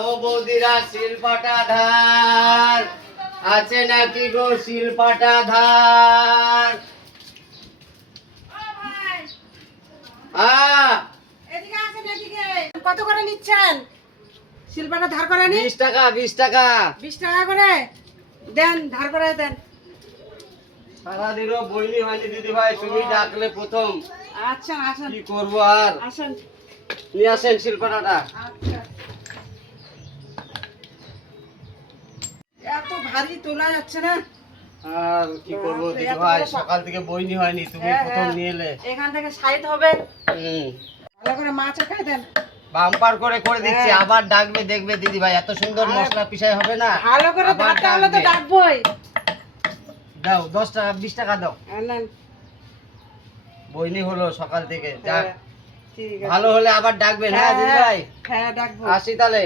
ও বৌদিরা শিলপাটা ধার আছে নাকি গো শিলপাটা ধার? কত করে নিচ্ছেন শিলপাটা ধার করে? 20 টাকা 20 টাকা 20 টাকা করে দেন, ধার করে দেন। সারাদিনও বইনি হয়নি দিদি ভাই, তুমি ডাকলে প্রথম, আচ্ছা আসেন, কি করবো আর। আসেন। নিয়ে আসেন শিলপাটাটা। আচ্ছা, এত ভারী তোলা যাচ্ছে না। আর কি করবো বাপরে, দিদি এত ভাই, বড় সকাল থেকে বইনি হয়নি, তুমি হ্যাঁ, প্রথম হ্যাঁ। নিয়ে এলে। এখান থেকে সাইড হবে, হুম, ভালো করে মাছ খাই দেন। বাম্পার করে করে দিচ্ছি, হ্যাঁ। আবার ডাকবে দেখবে দিদি ভাই, এত সুন্দর আর মশলা পিসাই হবে না। ভালো করে আবার ধারটা হলে তো ডাকবে। ডাকবই। দাও 10 টাকা 20 টাকা দাও। নেন। বইনি হলো সকাল থেকে, যাক হ্যাঁ, ঠিক আছে। ভালো হলে আবার ডাকবেন। হ্যাঁ দিদি হ্যাঁ, ভাই, হ্যাঁ ডাকবো। আসি তাহলে।